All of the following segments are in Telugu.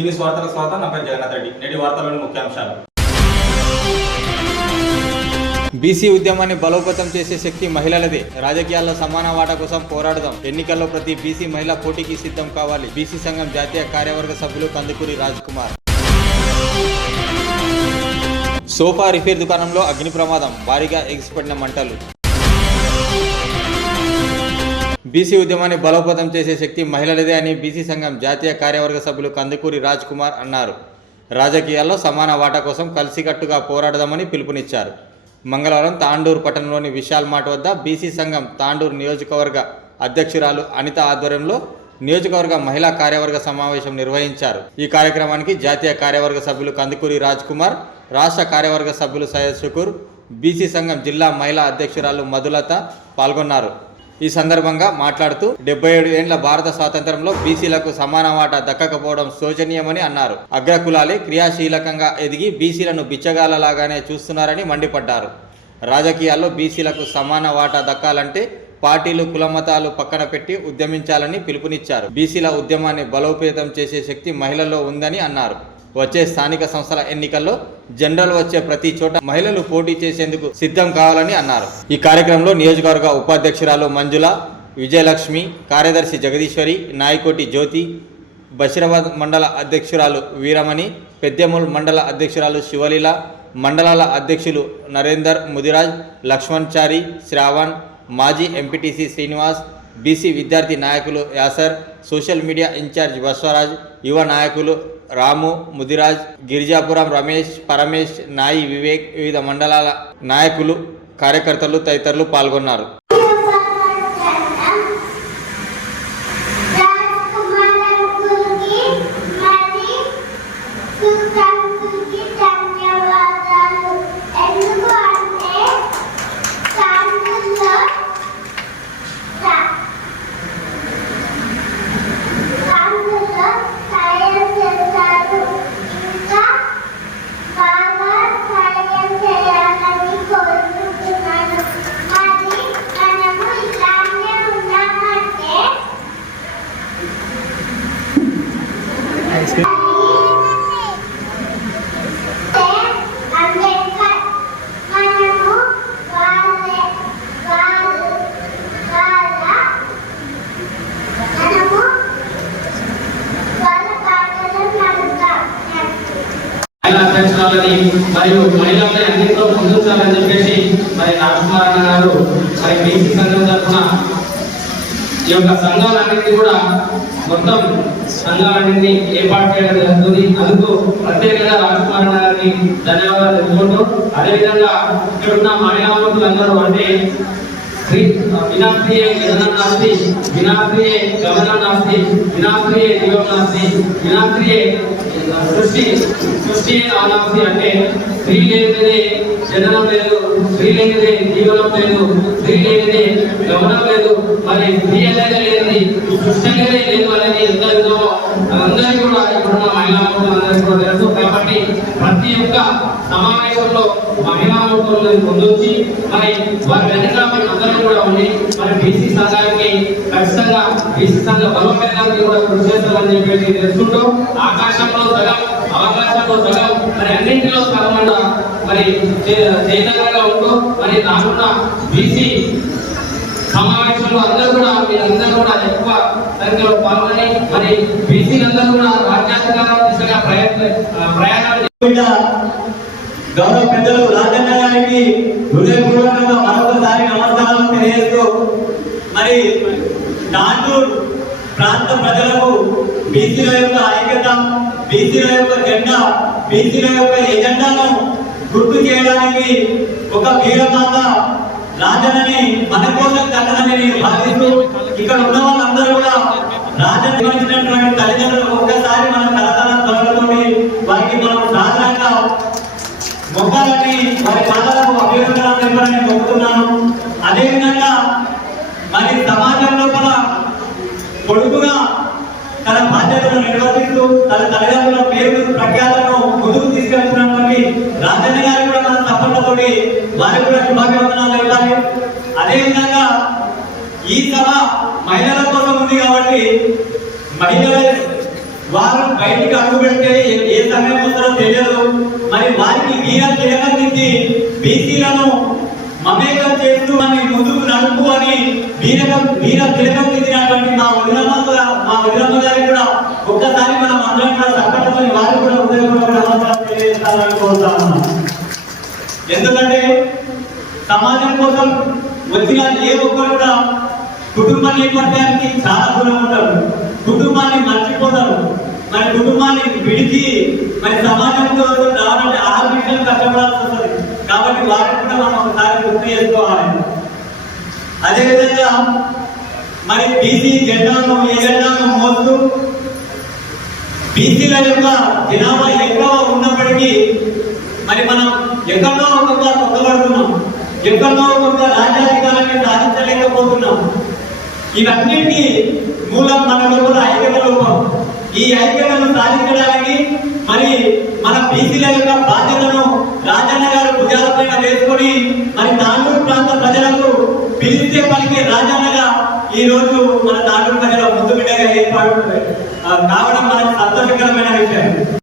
సీనియస్ వార్తల స్వాగతం. నా పేరు జగన్నాథ్ రెడ్డి. నేటి వార్తలోని ముఖ్యాంశాలు. బీసీ ఉద్యమాన్ని బలోపేతం చేసే శక్తి మహిళలదే. రాజకీయాల్లో సమాన వాటా కోసం పోరాడదాం. ఎన్నికల్లో ప్రతి బీసీ మహిళ పోటీకి సిద్ధం కావాలి. బీసీ సంఘం జాతీయ కార్యవర్గ సభ్యులు కందుకూరి రాజ్ కుమార్. సోఫా రిపేర్ దుకాణంలో అగ్ని ప్రమాదం. భారీగా ఎగిసిపడిన మంటలు. బీసీ ఉద్యమాన్ని బలోపేతం చేసే శక్తి మహిళలదే అని బీసీ సంఘం జాతీయ కార్యవర్గ సభ్యులు కందుకూరి రాజ్ కుమార్ అన్నారు. రాజకీయాల్లో సమాన వాటా కోసం కలిసికట్టుగా పోరాడదామని పిలుపునిచ్చారు. మంగళవారం తాండూరు పట్టణంలోని విశాల్ మార్ట్ వద్ద బీసీ సంఘం తాండూరు నియోజకవర్గ అధ్యక్షురాలు అనిత ఆధ్వర్యంలో నియోజకవర్గ మహిళా కార్యవర్గ సమావేశం నిర్వహించారు. ఈ కార్యక్రమానికి జాతీయ కార్యవర్గ సభ్యులు కందుకూరి రాజ్ కుమార్ రాష్ట్ర కార్యవర్గ సభ్యులు సయ్యద్ షుకూర్ బీసీ సంఘం జిల్లా మహిళా అధ్యక్షురాలు మధులత పాల్గొన్నారు. ఈ సందర్భంగా మాట్లాడుతూ డెబ్బై ఏడు ఏండ్ల భారత స్వాతంత్రంలో బీసీలకు సమాన వాటా దక్కకపోవడం శోచనీయమని అన్నారు. అగ్రకులాలే క్రియాశీలకంగా ఎదిగి బీసీలను బిచ్చగాలలాగానే చూస్తున్నారని మండిపడ్డారు. రాజకీయాల్లో బీసీలకు సమాన వాటా దక్కాలంటే పార్టీలు కులమతాలు పక్కన పెట్టి ఉద్యమించాలని పిలుపునిచ్చారు. బీసీల ఉద్యమాన్ని బలోపేతం చేసే శక్తి మహిళల్లో ఉందని అన్నారు. వచ్చే స్థానిక సంస్థల ఎన్నికల్లో జనరల్ వచ్చే ప్రతి చోట మహిళలు పోటీ చేసేందుకు సిద్ధం కావాలని అన్నారు. ఈ కార్యక్రమంలో నియోజకవర్గ ఉపాధ్యక్షురాలు మంజుల విజయలక్ష్మి కార్యదర్శి జగదీశ్వరి నాయకోటి జ్యోతి బషీరాబాద్ మండల అధ్యక్షురాలు వీరమణి పెద్దెమూల్ మండల అధ్యక్షురాలు శివలీల మండలాల అధ్యక్షులు నరేందర్ ముదిరాజ్ లక్ష్మణ్ చారి శ్రావణ్ మాజీ ఎంపీటీసీ శ్రీనివాస్ బీసీ విద్యార్థి నాయకులు Yasar social media incharge Baswaraj యువ నాయకులు రాము ముదిరాజ్ గిరిజాపురం రమేష్ పరమేష్ నాయి వివేక్ వివిధ మండలాల నాయకులు కార్యకర్తలు తదితరులు పాల్గొన్నారు. మహిళా అధ్యక్షురాలని మరియు మహిళలపై అన్నింటిలో ముందుంచాలని చెప్పేసి మరి రాజకుమార్ గారు మరి బీసీ సంఘం తరఫున ఈ యొక్క సంఘాలన్నింటినీ కూడా మొత్తం సంఘాలన్నింటినీ చేయడం జరుగుతుంది అందుకు ప్రత్యేకంగా రాజకుమార్ అన్న గారికి ధన్యవాదాలు తెలుపుకుంటూ అదేవిధంగా ఇక్కడ ఉన్న మహిళా మంత్రులందరూ అంటే శ్రీ వినాశ్రీయే నాస్తి వినాశ్రీయే గమనం నాస్తి వినాశ్రీయే జీవం నాస్తి సృష్టి సృష్టి అంటే స్త్రీ లేనిదే జననం లేదు స్త్రీ లేనిదే జీవనం లేదు స్త్రీ లేనిదే గమనం లేదు. మరి స్త్రీ అనేది లేనిది సృష్టి అనేది లేదు అనేది ఎంత అందరికీ కూడా ఇప్పుడున్న మహిళా కూడా తెలుసు. కాబట్టి ప్రతి ఒక్క సమావేశంలో మహిళా మూర్తులను పొందొచ్చి మరి వారి వెనుక మనం అందరం కూడా ఉండి మరి బీసీ సంఘానికి ఖచ్చితంగా బీసీ సంఘ బలోపేతానికి కూడా కృషి చేస్తామని చెప్పేసి తెలుసుకుంటూ ఆకాశంలో సగం అవకాశంలో సగం మరి అన్నింటిలో సగం అన్న మరి చైతన్యంగా ఉంటూ మరి రానున్న బీసీ సమావేశంలో అందరూ కూడా మీరందరూ కూడా ఎక్కువ సంఖ్యలో పాల్గొని మరి బీసీలందరూ కూడా రాజ్యాంగ దిశగా ప్రయత్న ప్రయాణాలు గౌరవ పెద్దలు రాజన్న గారికి హృదయపూర్వకంగా మరొకసారి నమస్కారం తెలియజేస్తూ మరి నాటూరు ప్రాంత ప్రజలకు బీసీల యొక్క ఐక్యత బీసీల యొక్క జెండా బీసీల యొక్క ఎజెండాను గుర్తు చేయడానికి ఒక వీరమాత రాజన్నని మన కోసం కట్టదని నేను భావిస్తూ ఇక్కడ ఉన్న వాళ్ళందరూ కూడా రాజన్న తల్లిదండ్రులు ఒక్కసారి మనం కలతల త్వరలతోటి వారికి మనం సాధారణంగా మరి వారి పాదాలకు అభివృద్ధులను నేను కోరుతున్నాను. అదేవిధంగా మరి సమాజం లోపల కొడుకుగా తన బాధ్యతలను నిర్వర్తిస్తూ తన తల్లిదండ్రుల పేరు ప్రఖ్యాతలను ముందుకు తీసుకెళ్తున్నటువంటి రాజన్న గారు కూడా మన తప్పట్లతోటి వారికి కూడా శుభాభివందనాలు ఇవ్వాలి అదేవిధంగా ఈ సభ మహిళల కోసం ఉంది కాబట్టి మహిళల వారు బయటికి అడుగు పెడితే ఏ సమయం వస్తారో తెలియదు. మరి వారికి వీఆర్ చేయగలిగింది బీసీలను మమేకం చేస్తూ అని ముందుకు నడుపు అని వీరక వీర తిరగలిగినటువంటి మా వదిలమ్మ మా వదిలమ్మ గారికి కూడా ఒక్కసారి మనం అందరం కూడా సంఘటనని వారు కూడా ఉదయపూర్వక నమస్కారం ఎందుకంటే సమాజం కోసం వచ్చిన ఏ ఒక్కరు కూడా కుటుంబాన్ని పట్టడానికి చాలా దూరం ఉంటారు. కుటుంబాన్ని మర్చిపోతారు. మరి కుటుంబాన్ని విడిచి మరి సమాజంతో రావాలంటే ఆరు విషయాలు కష్టపడాల్సి వస్తుంది. కాబట్టి వారిని కూడా మనం ఒకసారి గుర్తు చేసుకోవాలి. అదేవిధంగా మరి బీసీ జెండాను ఏ జెండాను మోస్తూ బీసీల యొక్క జనాభా ఎక్కువ ఉన్నప్పటికీ మరి మనం ఎక్కడో ఒక్కొక్క పొందబడుతున్నాం ఎక్కడో ఒక్కొక్క రాజ్యాధికారాన్ని సాధించలేకపోతున్నాం. ఇవన్నిటికీ మూలం మన లోపల ఐక్యత లోపం ఈ ఐక్యతను సాధించడానికి మరి మన బీసీల యొక్క బాధ్యతను రాజన్న గారు భుజాలపైన వేసుకొని మరి నాలుగు ప్రాంత ప్రజలకు పిలిచే పనికి రాజన్నగా ఈ రోజు మన నాలుగు ప్రజల ముందు బిడ్డగా ఏర్పాటు కావడం మనకు సంతోషకరమైన విషయం.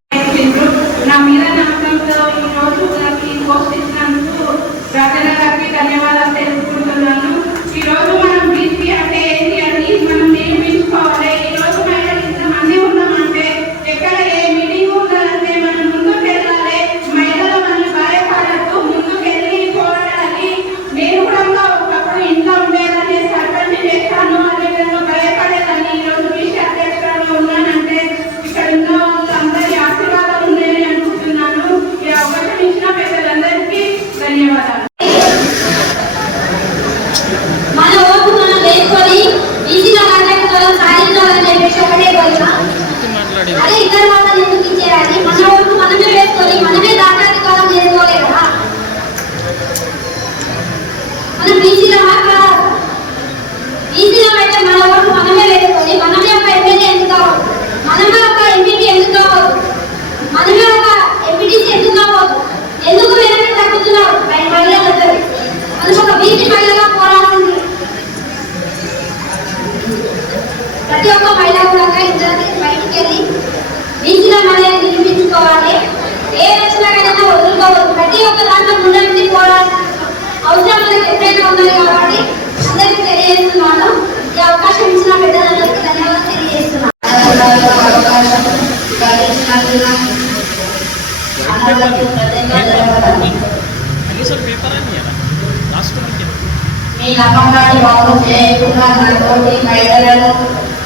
మీ నమ్మకాన్ని బాగు చేయకుండా నాతోటి మహిళలను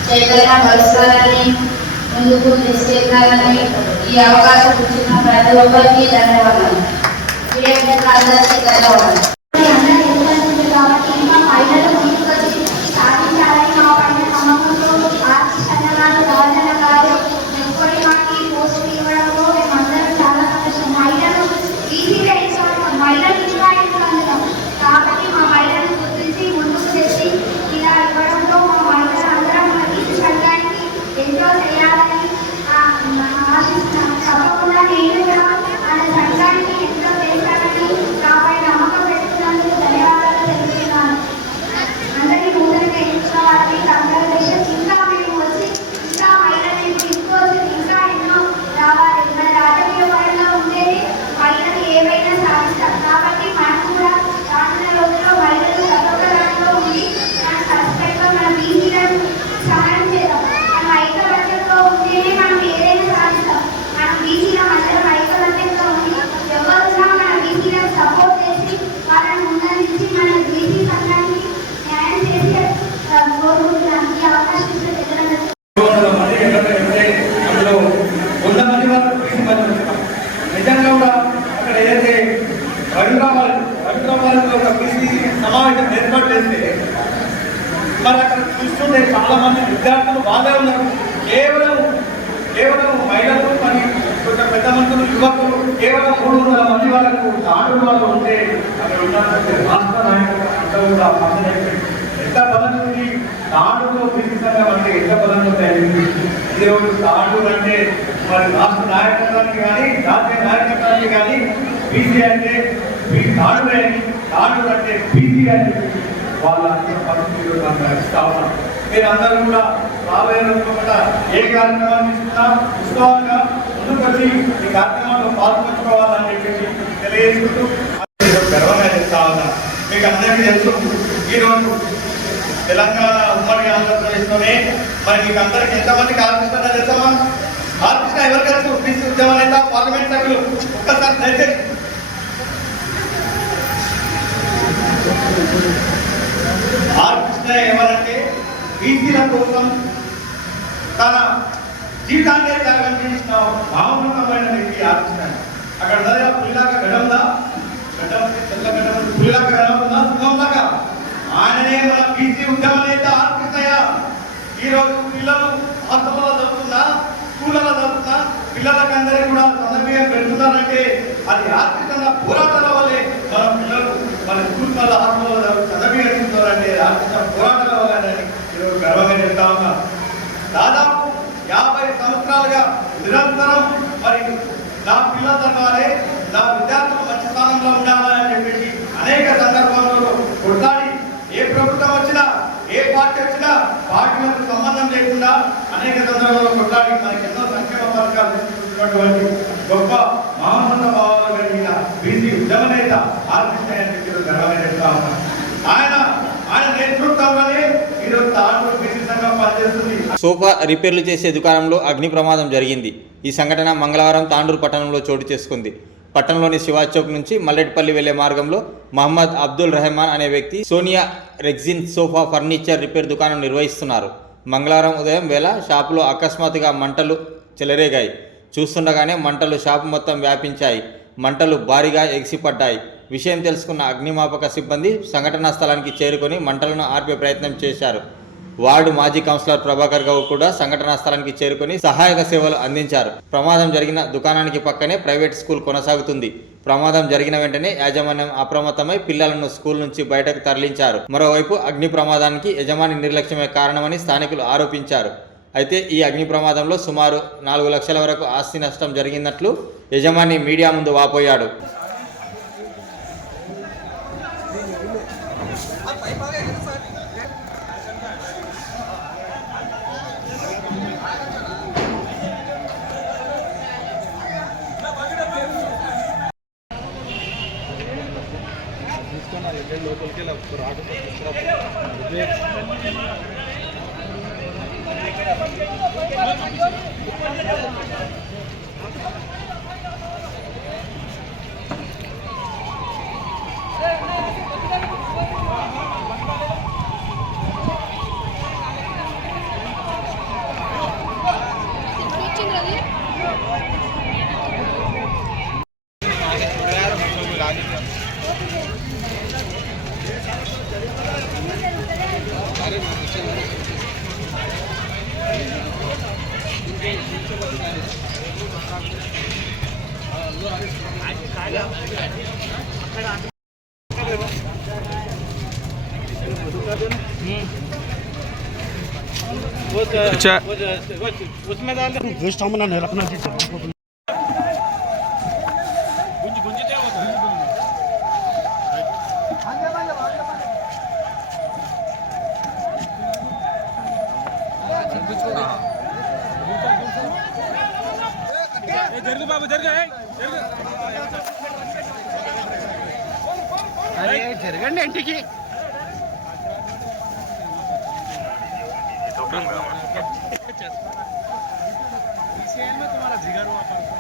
చైతన్య పరుస్తారని ముందుకు తీసుకెళ్తారని ఈ అవకాశం ఇచ్చిన ప్రతి ఒక్కరికి ధన్యవాదాలు. ధన్యవాదాలు. 我不要 ఈరోజు ఆటలు అంటే మరి రాష్ట్ర నాయకత్వానికి కానీ జాతీయ నాయకత్వానికి కానీ బీసీ అంటే ఆడులే ఆడులు అంటే బీసీ అని వాళ్ళ అంత పరిస్థితులు నన్ను ఉన్నారు మీరు అందరూ కూడా రాబోయే రోజుల ఏ కార్యక్రమాన్ని ఇస్తున్నా? ఉత్సవాలుగా ముందుకు ఈ కార్యక్రమాల్లో పాల్పంచుకోవాలని చెప్పేసి తెలియజేసుకుంటూ. గర్వంగా చెప్తా ఉన్నా మీకు అందరికీ తెలుసు ఈరోజు తెలంగాణ ఉమ్మడి ఆంధ్రప్రదేశ్లోనే. మరి మీకు అందరికి ఎంతమందికి ఆర్కృష్ణ తెలుసమ్మా ఆర్కృష్ణ ఎవరు తెలుసు బీసీ ఉద్యమ నేత పార్లమెంట్ సభ్యులు. ఒక్కసారి దయచేసి. ఆర్ ఏమనంటే బీసీల కోసం తన జీవితాన్ని త్యాగం చేసిన మహోన్నతమైన వ్యక్తి ఆర్ అక్కడ ఉన్నది ఆ పులిలాగా గడందా గడ్డం తెల్ల గడ్డం పులిలాగా గడం ఉందా? సింహంలాగా ఆయననే మన ఉద్యమం అయితే ఆర్ ఈరోజు పిల్లలు హాస్టల్లో చదువుతున్నా స్కూళ్ళలో చదువుతున్నా పిల్లలకి అందరికీ కూడా సందర్భంగా పెడుతున్నారంటే అది ఆర్థికంగా పోరాటాల వల్లే మన పిల్లలు మన స్కూల్ వల్ల హాస్టల్లో చదవి నడుస్తున్నారంటే ఆర్ పోరాటాల వల్లనే ఈరోజు గర్వంగా చెప్తా ఉన్నా. దాదాపు యాభై సంవత్సరాలుగా నిరంతరం మరి నా పిల్లల ద్వారా నా విద్యార్థులు మంచి స్థానంలో ఉండాలని చెప్పేసి అనేక సందర్భాలలో కొట్లాడి ఏ ప్రభుత్వం వచ్చినా ఏ పార్టీ వచ్చినా పార్టీలకు సంబంధం లేకుండా అనేక సందర్భాల్లో కొట్లాడి మనకి ఎన్నో సంక్షేమ పథకాలు తీసుకుంటున్నటువంటి గొప్ప మహోన్నత భావాలు కలిగిన బీసీ ఉద్యమ నేత ఆర్కృష్ణయ్య అని చెప్పి ఆయన ఆయన నేతృత్వంలోనే ఈరోజు తాను బీసీ సంఘం పనిచేస్తుంది. సోఫా రిపేర్లు చేసే దుకాణంలో అగ్ని ప్రమాదం జరిగింది. ఈ సంఘటన మంగళవారం తాండూరు పట్టణంలో చోటు చేసుకుంది. పట్టణంలోని శివాచౌక్ నుంచి మల్లెట్పల్లి వెళ్ళే మార్గంలో మహమ్మద్ అబ్దుల్ రెహమాన్ అనే వ్యక్తి Sonia rexine sofa furniture repair దుకాణం నిర్వహిస్తున్నారు. మంగళవారం ఉదయం వేళ షాపులో అకస్మాత్తుగా మంటలు చెలరేగాయి. చూస్తుండగానే మంటలు షాపు మొత్తం వ్యాపించాయి. మంటలు భారీగా ఎగిసిపడ్డాయి. విషయం తెలుసుకున్న అగ్నిమాపక సిబ్బంది సంఘటనా స్థలానికి చేరుకొని మంటలను ఆర్పే ప్రయత్నం చేశారు. వార్డు మాజీ కౌన్సిలర్ ప్రభాకర్ గౌడ్ కూడా సంఘటనా స్థలానికి చేరుకొని సహాయక సేవలు అందించారు. ప్రమాదం జరిగిన దుకాణానికి పక్కనే ప్రైవేట్ స్కూల్ కొనసాగుతుంది. ప్రమాదం జరిగిన వెంటనే యాజమాన్యం అప్రమత్తమై పిల్లలను స్కూల్ నుంచి బయటకు తరలించారు. మరోవైపు అగ్ని ప్రమాదానికి యజమాని నిర్లక్ష్యమే కారణమని స్థానికులు ఆరోపించారు. అయితే ఈ అగ్ని ప్రమాదంలో సుమారు నాలుగు లక్షల వరకు ఆస్తి నష్టం జరిగినట్లు యజమాని మీడియా ముందు వాపోయాడు. వెళ్ళి లోపలికి వెళ్ళి ఒకసారి ఆటో वेस्ट हम ना रखना चाहिए జరగండి ఇంటికి पूरा वो पेट्रोल સ્કેલમાં તમારા જીગારો આપવાનું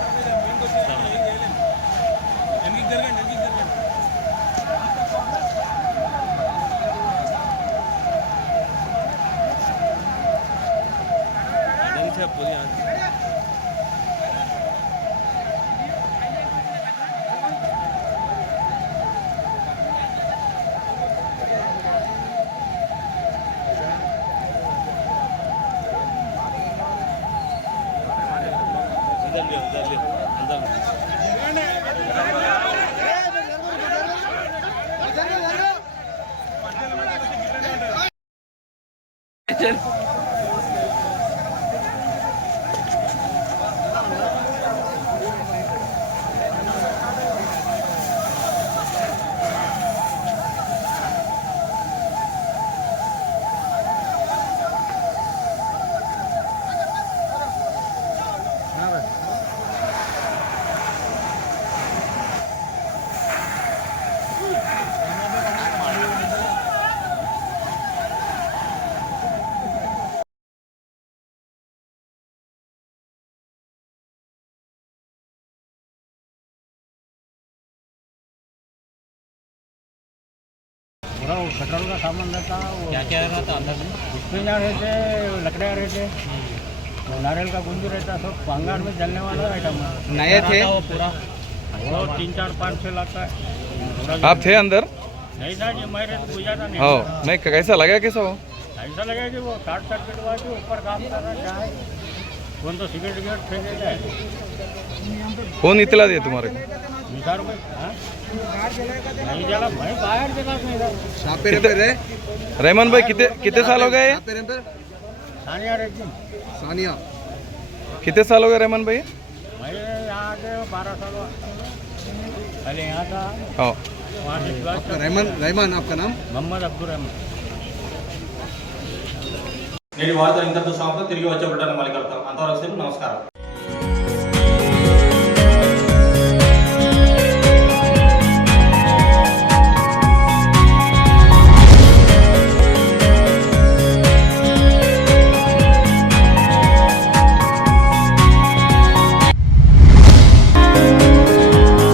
Yeah. का सामान रहता वो क्या क्या रहता अंदर स्पिनर रहते लकड़ियाँ रहते वो नारियल का गुंजी रहता सब पंगार में जलने वाला आइटम नए थे? वो पूरा? वो तीन चार पाँच छः लाख का है। आप थे अंदर? नहीं था जी मैं पूजा था नहीं हो नहीं कैसा लगा कैसा हो ऐसा लगा कि वो शॉर्ट सर्किट हुआ कि ऊपर काम कर रहा क्या है? कौन तो सिगरेट विगरेट फेंक देता है। कौन इतला दिया तुम्हारे को। निसार में हाँ? नहीं जला भाई बाहर देखा नहीं था कितने- रहमान भाई कितने कितने साल हो गए सानिया रहती सानिया कितने साल हो गए रहमान भाई मैं यहाँ के बारह साल हुआ पहले यहाँ था हो वहाँ से शिवाजी चौक- रहमान रहमान आपका नाम मोहम्मद अब्दुल रहमान నేటి వార్తలు ఇంతటితో సమాప్తం తిరిగి వచ్చే బుల్టన్ మళ్ళీ కలుద్దాం అంతవరకు సెలవు. నమస్కారం